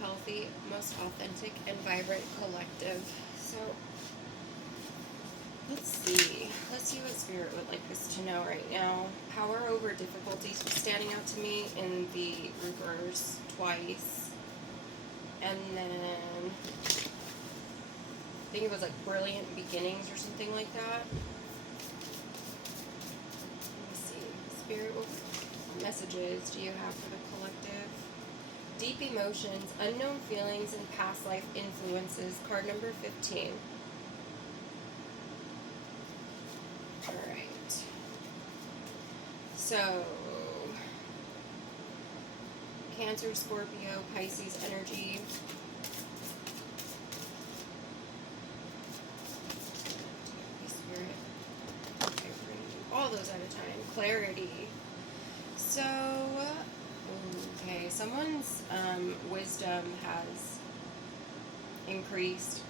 healthy, most authentic, and vibrant collective. So, let's see. Let's see what Spirit would like us to know right now. Power over difficulties was standing out to me in the reverse twice. And then, I think it was like brilliant beginnings or something like that. Let me see. Spirit, what messages do you have for the collective? Deep emotions, unknown feelings, and past life influences. Card number 15. Alright. So, Cancer, Scorpio, Pisces energy. Spirit. Okay, we're going to do all those at a time. Clarity. So, okay, someone's wisdom has increased,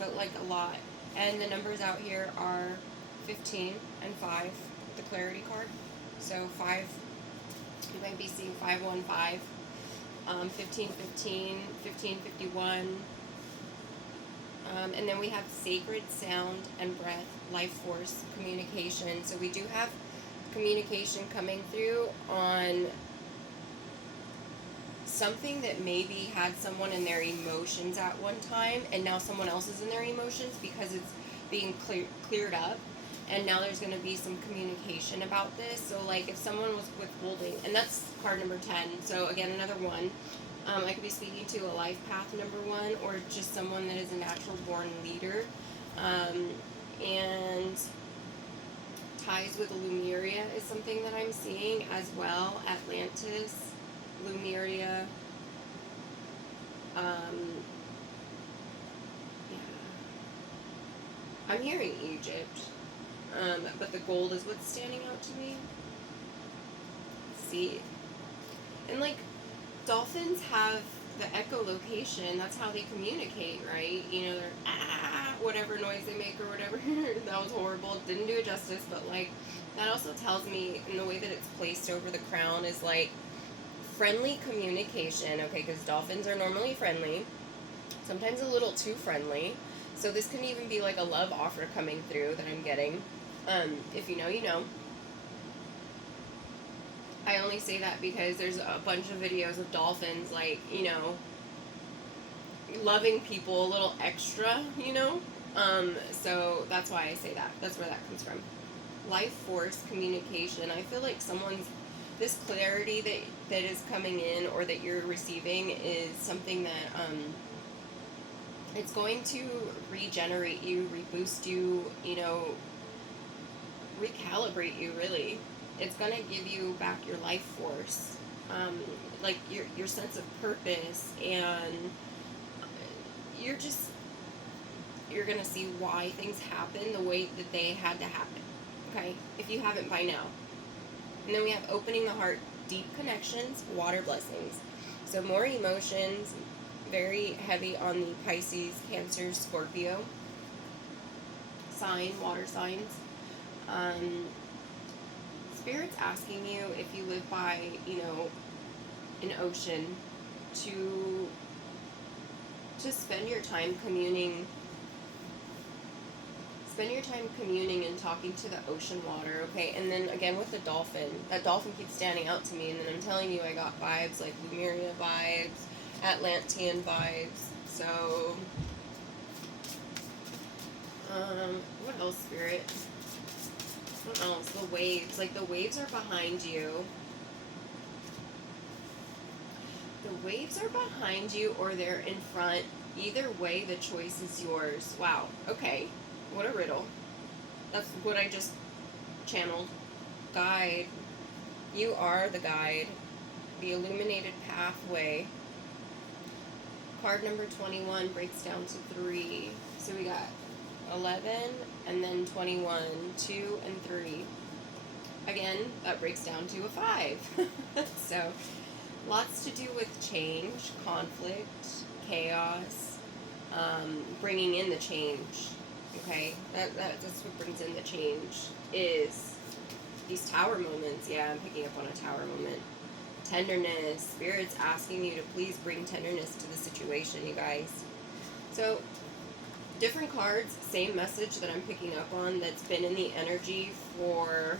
but like a lot. And the numbers out here are 15 and 5, the clarity card. So 5, you might be seeing 515, 1515, 1551. And then we have sacred sound and breath, life force, communication. So we do have communication coming through on something that maybe had someone in their emotions at one time, and now someone else is in their emotions because it's being cleared up, and now there's going to be some communication about this. So like if someone was withholding, and that's card number 10, so again another one, I could be speaking to a life path number 1, or just someone that is a natural born leader, and ties with Lemuria is something that I'm seeing as well. Atlantis, Lemuria, yeah. I'm hearing Egypt, but the gold is what's standing out to me. See, and like dolphins have the echolocation. That's how they communicate, right? You know, they're whatever noise they make or whatever. That was horrible. Didn't do it justice, but like that also tells me, in the way that it's placed over the crown, is like friendly communication. Okay, because dolphins are normally friendly, sometimes a little too friendly. So this can even be like a love offer coming through that I'm getting. If you know, you know. I only say that because there's a bunch of videos of dolphins, like, you know, loving people a little extra, you know? So that's why I say that. That's where that comes from. Life force, communication. I feel like this clarity that is coming in or that you're receiving is something that, it's going to regenerate you, reboost you, you know, recalibrate you, really. It's going to give you back your life force, like your sense of purpose, and you're going to see why things happen the way that they had to happen, okay, if you haven't by now. And then we have opening the heart, deep connections, water blessings. So more emotions, very heavy on the Pisces, Cancer, Scorpio sign, water signs. Spirit's asking you, if you live by, you know, an ocean, to spend your time communing. Spend your time communing and talking to the ocean water, okay? And then again with the dolphin, that dolphin keeps standing out to me, and then I'm telling you, I got vibes like Lemuria vibes, Atlantean vibes. So, what else, Spirit? What else? The waves. Like, the waves are behind you. The waves are behind you or they're in front. Either way, the choice is yours. Wow. Okay. What a riddle. That's what I just channeled. Guide. You are the guide. The illuminated pathway. Card number 21 breaks down to 3. So we got 11 and then 21, 2 and 3. Again, that breaks down to a 5. So, lots to do with change, conflict, chaos, bringing in the change. Okay, that's what brings in the change, is these tower moments. Yeah, I'm picking up on a tower moment. Tenderness. Spirit's asking you to please bring tenderness to the situation, you guys. So, different cards, same message that I'm picking up on that's been in the energy for,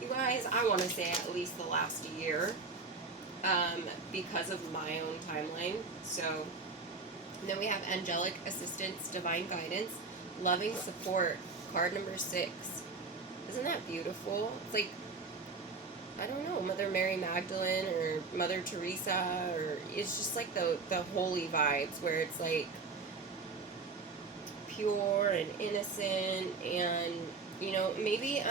you guys, I want to say at least the last year, because of my own timeline. So, and then we have angelic assistance, divine guidance, loving support, card number 6. Isn't that beautiful? It's like, I don't know, Mother Mary Magdalene or Mother Teresa, or it's just like the holy vibes where it's like pure and innocent, and you know, maybe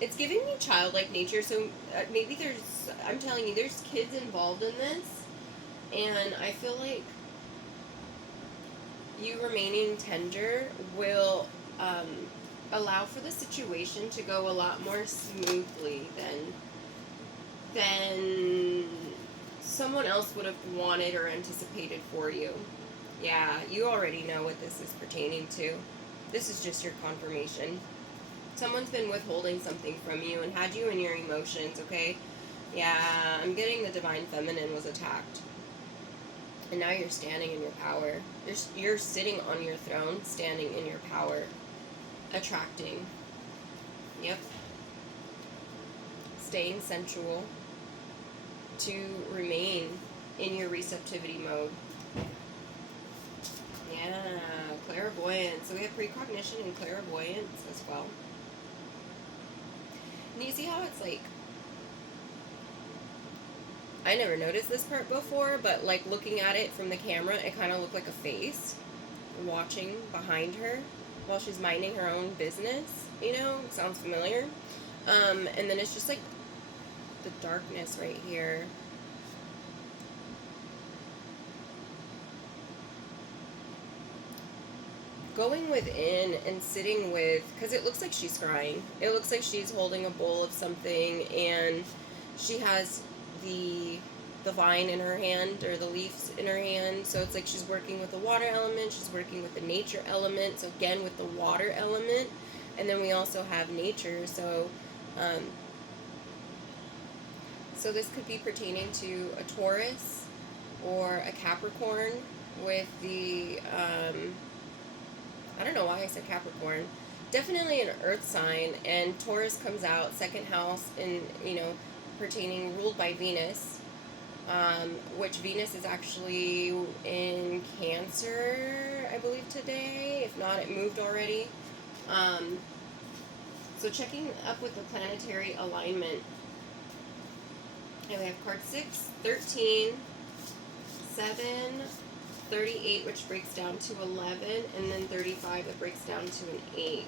it's giving me childlike nature. So maybe I'm telling you, there's kids involved in this, and I feel like you remaining tender will allow for the situation to go a lot more smoothly than someone else would have wanted or anticipated for you. Yeah, you already know what this is pertaining to. This is just your confirmation. Someone's been withholding something from you and had you in your emotions, okay? Yeah, I'm getting the divine feminine was attacked. And now you're standing in your power. You're sitting on your throne, standing in your power. Attracting. Yep. Staying sensual. To remain in your receptivity mode. Yeah, clairvoyance. So we have precognition and clairvoyance as well. And you see how it's like, I never noticed this part before, but like looking at it from the camera, it kind of looked like a face watching behind her while she's minding her own business, you know? Sounds familiar. And then it's just like the darkness right here. Going within and sitting with, because it looks like she's crying. It looks like she's holding a bowl of something, and she has the vine in her hand, or the leaves in her hand. So it's like she's working with the water element, she's working with the nature element. So again, with the water element, and then we also have nature. So so this could be pertaining to a Taurus or a Capricorn with the I don't know why I said Capricorn. Definitely an earth sign, and Taurus comes out second house, in, you know, pertaining, ruled by Venus, which Venus is actually in Cancer, I believe, today. If not, it moved already. So checking up with the planetary alignment. And we have card 6, 13, 7, 38, which breaks down to 11, and then 35, that breaks down to an 8.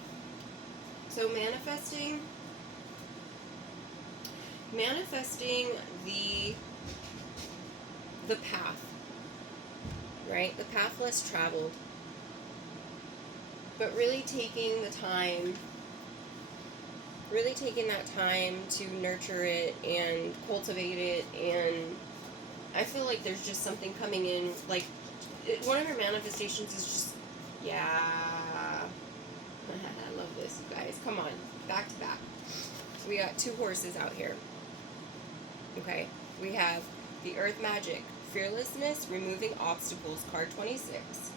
So manifesting the path, right? The path less traveled. But really taking that time to nurture it and cultivate it, and I feel like there's just something coming in, like, one of her manifestations is just, yeah. I love this, you guys. Come on, back to back. We got 2 horses out here. Okay, we have the Earth Magic, Fearlessness, Removing Obstacles, card 26.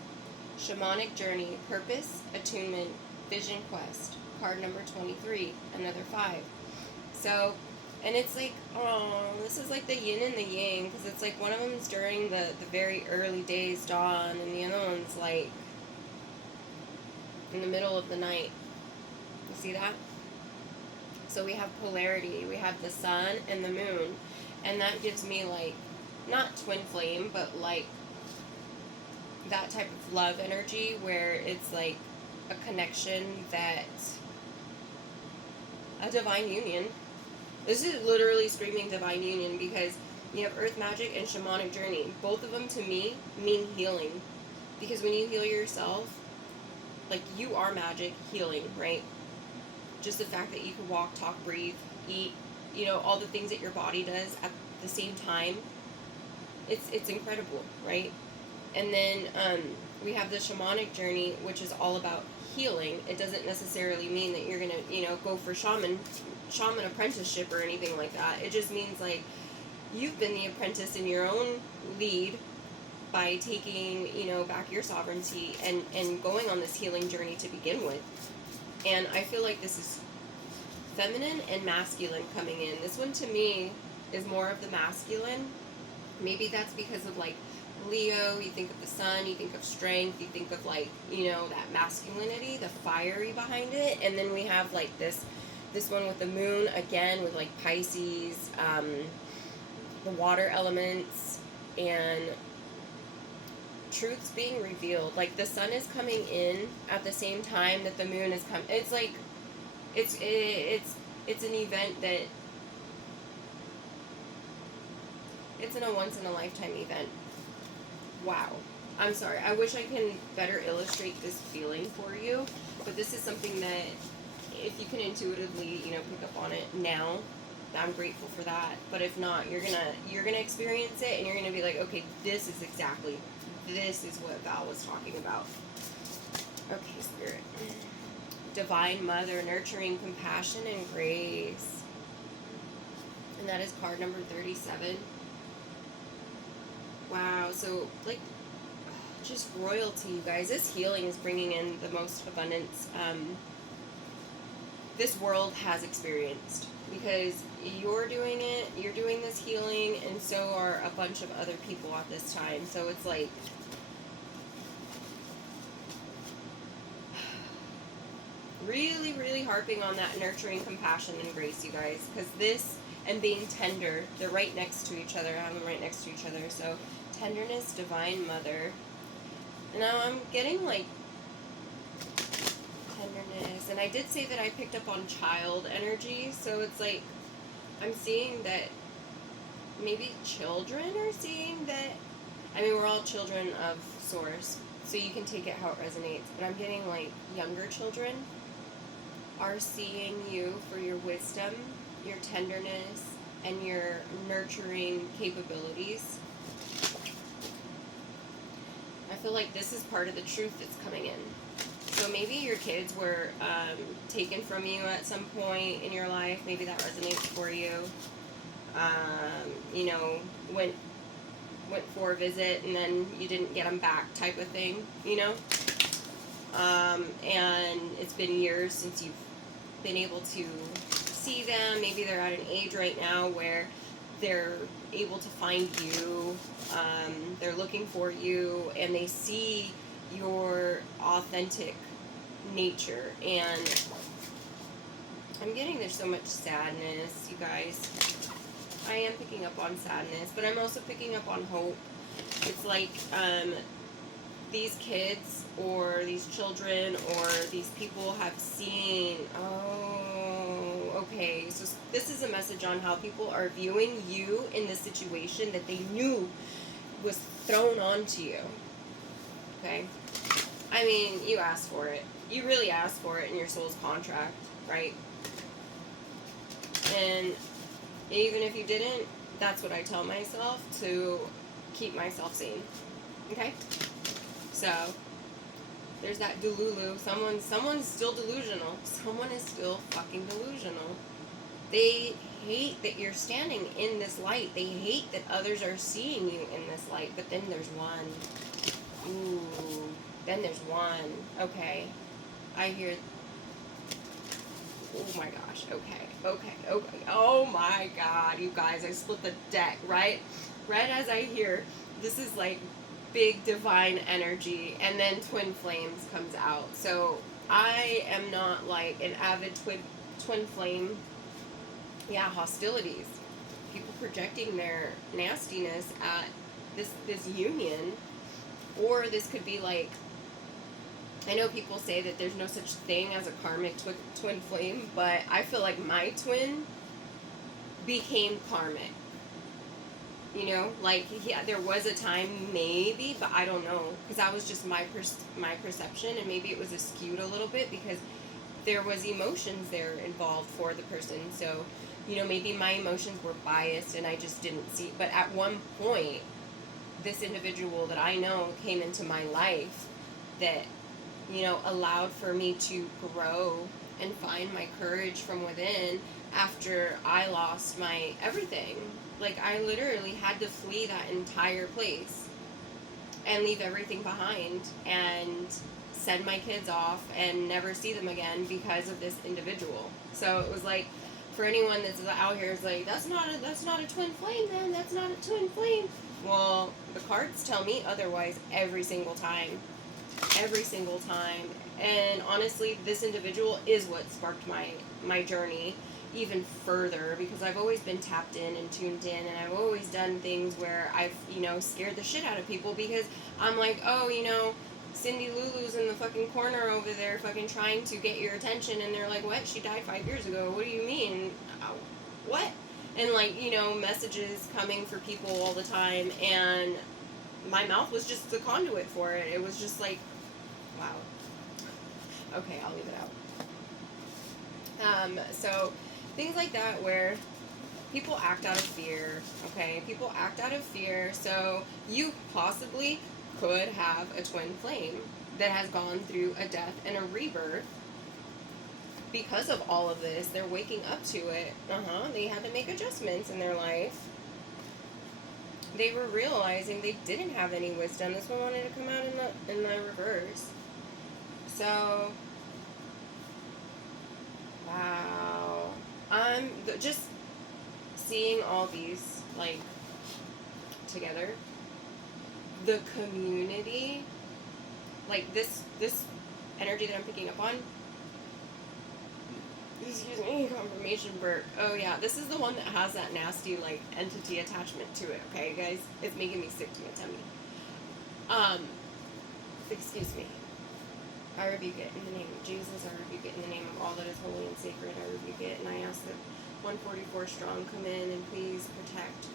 Shamanic Journey, Purpose, Attunement, Vision Quest, card number 23, another 5. So, and it's like, oh, this is like the yin and the yang, because it's like one of them is during the very early days, dawn, and the other one's like in the middle of the night. You see that? So we have polarity. We have the sun and the moon, and that gives me like, not twin flame, but like that type of love energy where it's like a connection, that a divine union. This is literally screaming divine union, because you have Earth Magic and Shamanic Journey. Both of them, to me, mean healing. Because when you heal yourself, like, you are magic healing, right? Just the fact that you can walk, talk, breathe, eat, you know, all the things that your body does at the same time. It's incredible, right? And then we have the Shamanic Journey, which is all about healing. It doesn't necessarily mean that you're going to, you know, go for shaman shaman apprenticeship or anything like that. It just means like you've been the apprentice in your own lead by taking, back your sovereignty and going on this healing journey to begin with. And I feel like this is feminine and masculine coming in. This one to me is more of the masculine. Maybe that's because of like Leo, you think of the sun, you think of strength, you think of like, that masculinity, the fiery behind it. And then we have like this one with the moon, again, with like Pisces, the water elements, and truths being revealed. Like the sun is coming in at the same time that the moon is coming. It's like, it's an event that, it's in a once in a lifetime event. Wow. I'm sorry. I wish I can better illustrate this feeling for you, but this is something that if you can intuitively, pick up on it now, I'm grateful for that. But if not, you're gonna experience it and you're gonna be like, okay, this is what Val was talking about. Okay, Spirit. Divine Mother, nurturing compassion and grace. And that is card number 37. Wow, so like just royalty, you guys. This healing is bringing in the most abundance this world has experienced, because you're doing it, you're doing this healing, and so are a bunch of other people at this time. So it's like really, really harping on that nurturing compassion and grace, you guys, because this and being tender, they're right next to each other. I have them right next to each other. So tenderness, Divine Mother. And now I'm getting like tenderness, and I did say that I picked up on child energy, so it's like I'm seeing that maybe children are seeing that. I mean, we're all children of Source, so you can take it how it resonates, but I'm getting like younger children are seeing you for your wisdom, your tenderness, and your nurturing capabilities. I feel like this is part of the truth that's coming in. So maybe your kids were taken from you at some point in your life. Maybe that resonates for you. Went for a visit and then you didn't get them back, type of thing. And it's been years since you've been able to see them. Maybe they're at an age right now where they're able to find you. They're looking for you, and they see your authentic nature. And I'm getting there's so much sadness, you guys. I am picking up on sadness, but I'm also picking up on hope. It's like these kids or these children or these people have seen, okay, so this is a message on how people are viewing you in this situation that they knew was thrown onto you. Okay? I mean, you asked for it. You really asked for it in your soul's contract, right? And even if you didn't, that's what I tell myself to keep myself sane. Okay? So, there's that delulu. Someone's still delusional. Someone is still fucking delusional. They hate that you're standing in this light. They hate that others are seeing you in this light. But then there's one. Ooh. Then there's one. Okay. I hear... Oh my gosh. Okay. Oh my god, you guys. I split the deck, right? Right as I hear, this is like big divine energy, and then twin flames comes out. So I am not like an avid twin flame. Yeah, hostilities. People projecting their nastiness at this union. Or this could be like, I know people say that there's no such thing as a karmic twin flame, but I feel like my twin became karmic. Like, yeah, there was a time maybe, but I don't know, because that was just my perception, and maybe it was skewed a little bit because there was emotions there involved for the person. So, maybe my emotions were biased and I just didn't see. But at one point, this individual that I know came into my life that, allowed for me to grow and find my courage from within, after I lost my everything. Like, I literally had to flee that entire place and leave everything behind and send my kids off and never see them again because of this individual. So it was like, for anyone that's out here is like, that's not a twin flame, man. That's not a twin flame. Well, the cards tell me otherwise every single time. Every single time. And honestly, this individual is what sparked my journey even further, because I've always been tapped in and tuned in, and I've always done things where I've, scared the shit out of people, because I'm like, oh, Cindy Lulu's in the fucking corner over there fucking trying to get your attention, and they're like, what? She died 5 years ago. What do you mean? What? And messages coming for people all the time, and my mouth was just the conduit for it. It was just like, wow. Okay, I'll leave it out. So things like that where people act out of fear, okay? People act out of fear, so you possibly could have a twin flame that has gone through a death and a rebirth. Because of all of this, they're waking up to it. They had to make adjustments in their life. They were realizing they didn't have any wisdom. This one wanted to come out in the reverse. So, wow. I'm just seeing all these, together. The community, this energy that I'm picking up on, excuse me, confirmation burp. Oh yeah, this is the one that has that nasty, entity attachment to it, okay, guys? It's making me sick to my tummy. Excuse me. I rebuke it in the name of Jesus. I rebuke it in the name of all that is holy and sacred. I rebuke it, and I ask that 144 strong come in and please protect.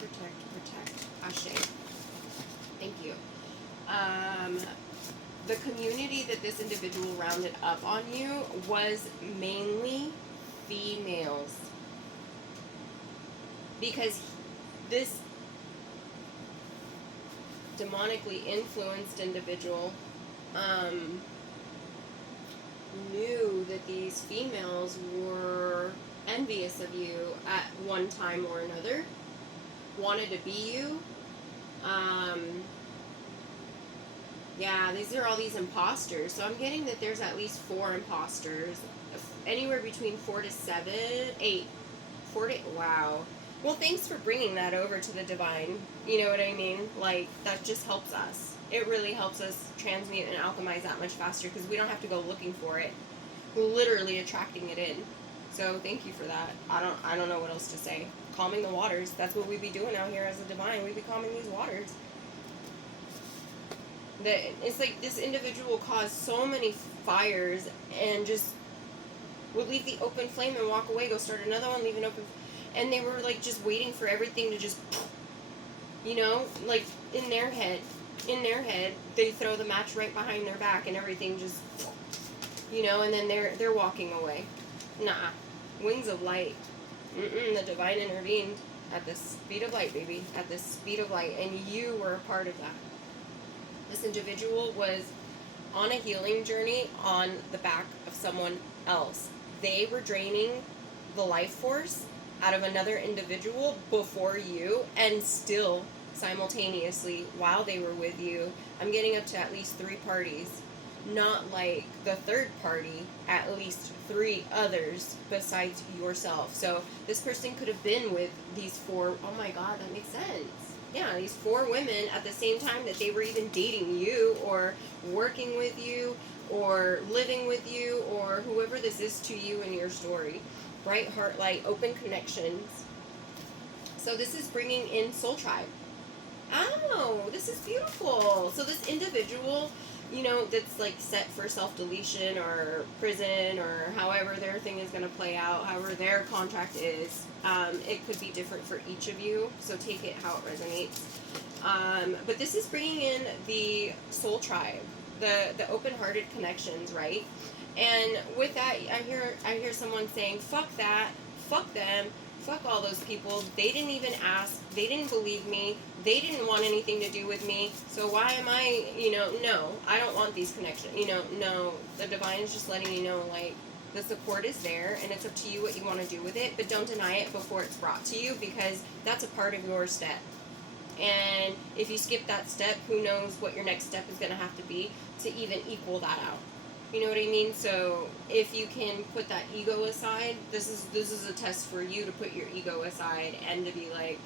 Ashe. Thank you. The community that this individual rounded up on you was mainly females. Because this demonically influenced individual knew that these females were envious of you at one time or another, wanted to be you. Yeah, these are all these imposters. So I'm getting that there's at least 4 imposters. Anywhere between 4 to 7, 8. 4 to... Wow. Well, thanks for bringing that over to the divine. You know what I mean? That just helps us. It really helps us transmute and alchemize that much faster, because we don't have to go looking for it. We're literally attracting it in. So thank you for that. I don't know what else to say. Calming the waters. That's what we be doing out here as a divine. We be calming these waters. It's like this individual caused so many fires and just would leave the open flame and walk away, go start another one, leave an open, and they were just waiting for everything to just, in their head, they throw the match right behind their back and everything just, and then they're walking away. Nah, wings of light. The divine intervened at the speed of light, baby, at the speed of light, and you were a part of that. This individual was on a healing journey on the back of someone else. They were draining the life force out of another individual before you, and still simultaneously while they were with you, I'm getting up to at least 3 parties. Not like the third party, at least 3 others besides yourself. So this person could have been with these 4, oh my god, that makes sense. Yeah, these 4 women at the same time that they were even dating you or working with you or living with you or whoever this is to you in your story. Bright heart light, open connections. So this is bringing in Soul Tribe. Oh, this is beautiful. So this individual, that's set for self-deletion or prison or however their thing is going to play out, however their contract is, it could be different for each of you, so take it how it resonates. But this is bringing in the Soul Tribe, the open-hearted connections, right? And with that, I hear someone saying, fuck that, fuck them, fuck all those people. They didn't even ask. They didn't believe me. They didn't want anything to do with me. So why am I, no, I don't want these connections. No, the divine is just letting you know, The support is there, and it's up to you what you want to do with it, but don't deny it before it's brought to you, because that's a part of your step. And if you skip that step, who knows what your next step is going to have to be to even equal that out. You know what I mean? So if you can put that ego aside, this is a test for you to put your ego aside and to be like,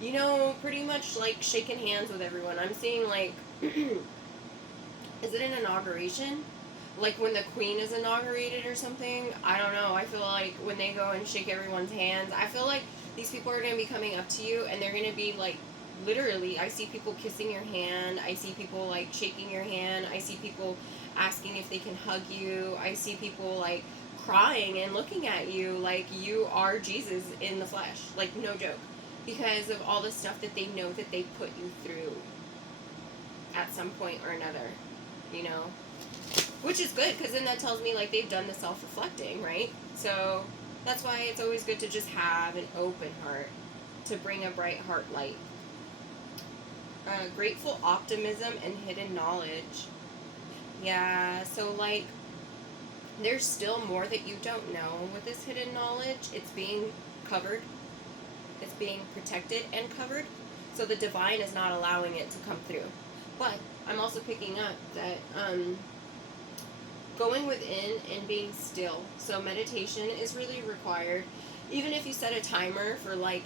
you know, pretty much like shaking hands with everyone. I'm seeing like, is it an inauguration? Like when the queen is inaugurated or something? I don't know. I feel like when they go and shake everyone's hands, I feel like these people are going to be coming up to you and they're going to be like, literally, I see people kissing your hand. I see people like shaking your hand. I see people asking if they can hug you. I see people like crying and looking at you like you are Jesus in the flesh. Like, no joke. Because of all the stuff that they know that they put you through at some point or another, you know? Which is good, because then that tells me, like, they've done the self-reflecting, right? So that's why it's always good to just have an open heart, to bring a bright heart light. Grateful optimism and hidden knowledge. Yeah, so, like, there's still more that you don't know with this hidden knowledge. It's being covered. It's being protected and covered. So the divine is not allowing it to come through. But I'm also picking up that going within and being still. So meditation is really required. Even if you set a timer for like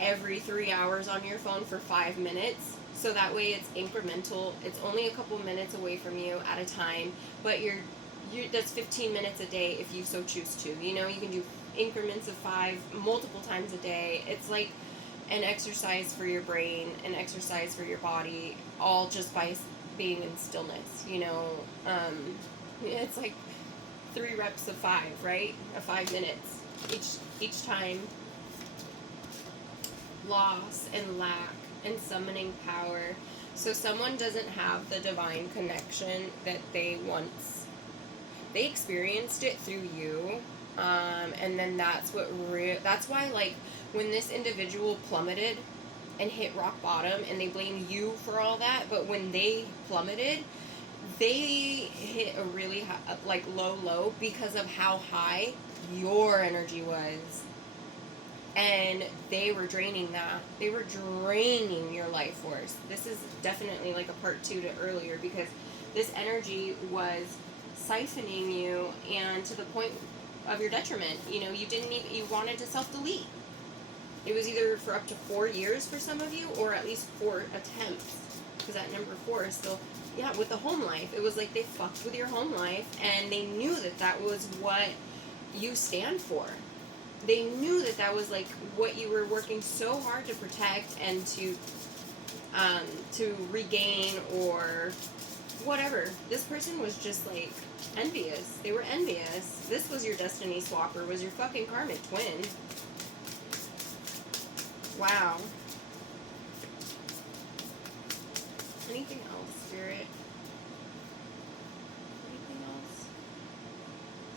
every 3 hours on your phone for 5 minutes, so that way it's incremental. It's only a couple minutes away from you at a time, but you that's 15 minutes a day if you so choose to. You know, you can do increments of 5 multiple times a day. It's like an exercise for your brain, an exercise for your body, all just by being in stillness, you know. It's like 3 reps of 5, right? Of 5 minutes each time. Loss and lack and summoning power. So someone doesn't have the divine connection that they experienced it through you, and then that's why, like, when this individual plummeted and hit rock bottom, and they blame you for all that, but when they plummeted, they hit a really high, like low because of how high your energy was, and they were draining that. They were draining your life force. This is definitely like a part 2 to earlier, because this energy was siphoning you, and to the point of your detriment. You know, you wanted to self-delete. It was either for up to 4 years for some of you, or at least 4 attempts, because that number 4 is still, yeah, with the home life. It was like they fucked with your home life, and they knew that that was what you stand for. They knew that that was like what you were working so hard to protect and to regain, or whatever. This person was just like envious. They were envious. This was your destiny swapper, was your fucking karmic twin. Wow. Anything else, Spirit? Anything else?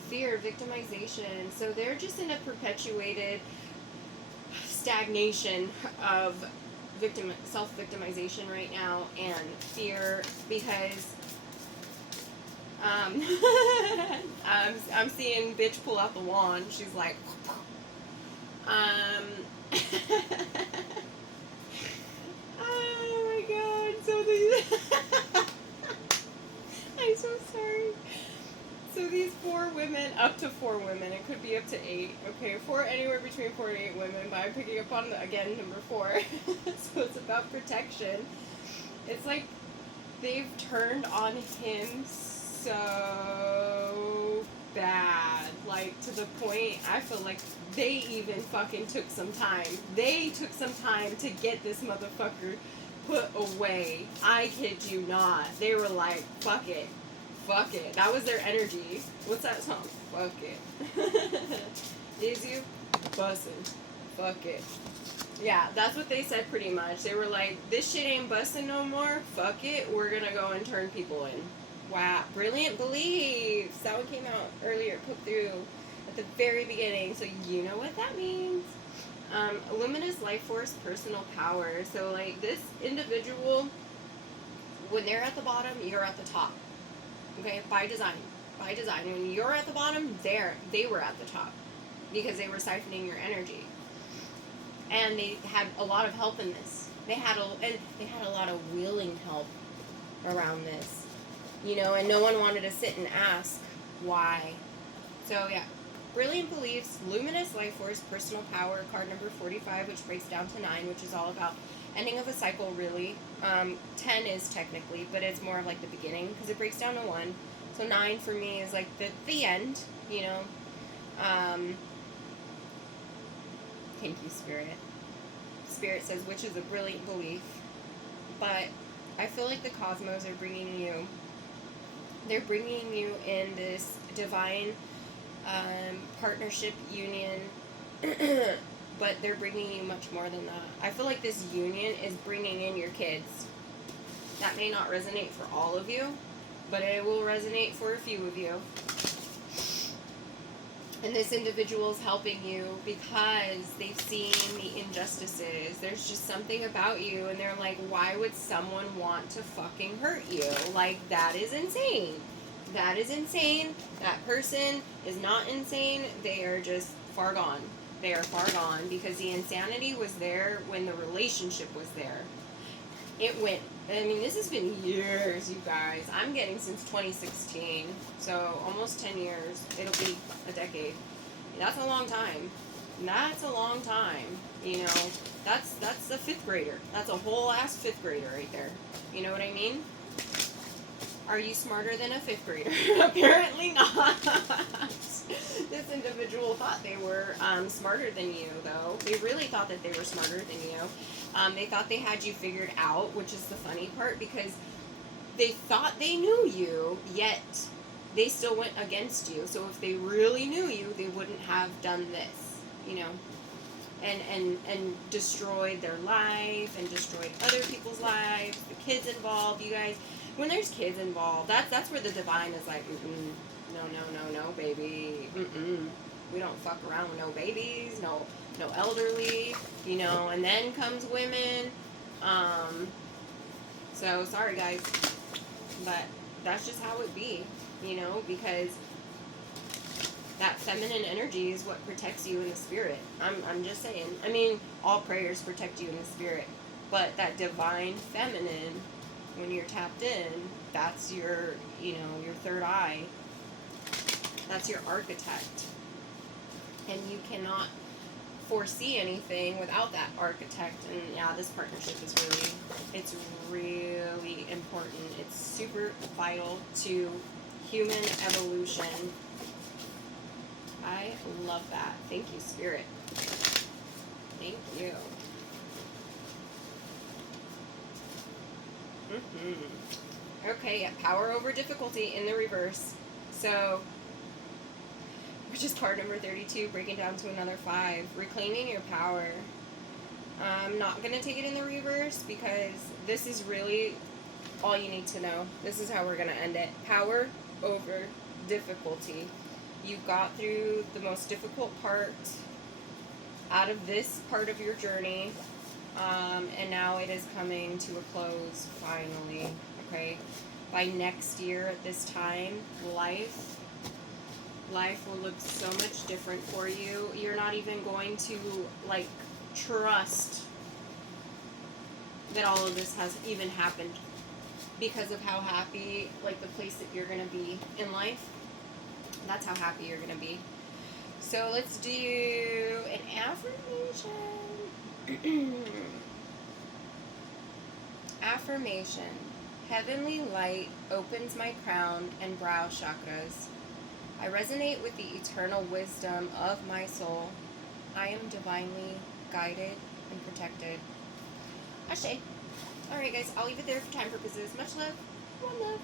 Fear, victimization. So they're just in a perpetuated stagnation of self-victimization right now, and fear, because I'm seeing bitch pull out the wand. She's like, oh my god, so these I'm so sorry. So these 4 women, up to 4 women, it could be up to 8, okay, anywhere between 4 to 8 women, but I'm picking up on, again, number 4, so it's about protection. It's like they've turned on him so bad, like, to the point, I feel like they even fucking took some time. They took some time to get this motherfucker put away. I kid you not. They were like, fuck it. Fuck it. That was their energy. What's that song? Fuck it. Is you? Bussin'. Fuck it. Yeah, that's what they said pretty much. They were like, this shit ain't bussin' no more. Fuck it. We're gonna go and turn people in. Wow. Brilliant Beliefs. That one came out earlier. Put through at the very beginning. So you know what that means. Luminous life force, personal power. So like this individual, when they're at the bottom, you're at the top. Okay, by design. by design. When you're at the bottom, they were at the top because they were siphoning your energy, and they had a lot of help in this. They had a lot of willing help around this, and no one wanted to sit and ask why. So yeah, brilliant beliefs, luminous life force, personal power, card number 45, which breaks down to 9, which is all about ending of a cycle, really. 10 is technically, but it's more of like the beginning because it breaks down to 1. So 9 for me is like the end, Thank you, Spirit. Spirit says, which is a brilliant belief. But I feel like the cosmos are bringing you in this divine partnership union, but they're bringing you much more than that. I feel like this union is bringing in your kids. That may not resonate for all of you, but it will resonate for a few of you. And this individual is helping you because they've seen the injustices. There's just something about you, and they're like, why would someone want to fucking hurt you? Like, that is insane. That is insane. That person is not insane. They are just far gone. They are far gone because the insanity was there when the relationship was there. It went, this has been years, you guys. I'm getting since 2016, so almost 10 years. It'll be a decade. That's a long time. That's a long time. That's a 5th grader. That's a whole ass 5th grader right there. You know what I mean? Are you smarter than a 5th grader? Apparently not. This individual thought they were smarter than you, though. They really thought that they were smarter than you. They thought they had you figured out, which is the funny part, because they thought they knew you, yet they still went against you. So if they really knew you, they wouldn't have done this, and destroyed their life and destroyed other people's lives, the kids involved, you guys. When there's kids involved, that's where the divine is like, no, baby, we don't fuck around with no babies, no elderly, and then comes women, so sorry guys, but that's just how it be, because that feminine energy is what protects you in the spirit. I'm just saying, all prayers protect you in the spirit, but that divine feminine, when you're tapped in, that's your, your third eye. That's your architect. And you cannot foresee anything without that architect. And yeah, this partnership is really important. It's super vital to human evolution. I love that. Thank you, Spirit. Thank you. Okay, yeah, power over difficulty in the reverse. So, which is card number 32, breaking down to another 5. Reclaiming your power. I'm not going to take it in the reverse because this is really all you need to know. This is how we're going to end it. Power over difficulty. You got through the most difficult part out of this part of your journey. And now it is coming to a close, finally, okay? By next year at this time, life will look so much different for you. You're not even going to, trust that all of this has even happened because of how happy, the place that you're going to be in life. That's how happy you're going to be. So let's do an affirmation. Affirmation. Heavenly light opens my crown and brow chakras. I resonate with the eternal wisdom of my soul. I am divinely guided and protected. Ashe. Alright guys, I'll leave it there for time purposes. Much love. One love.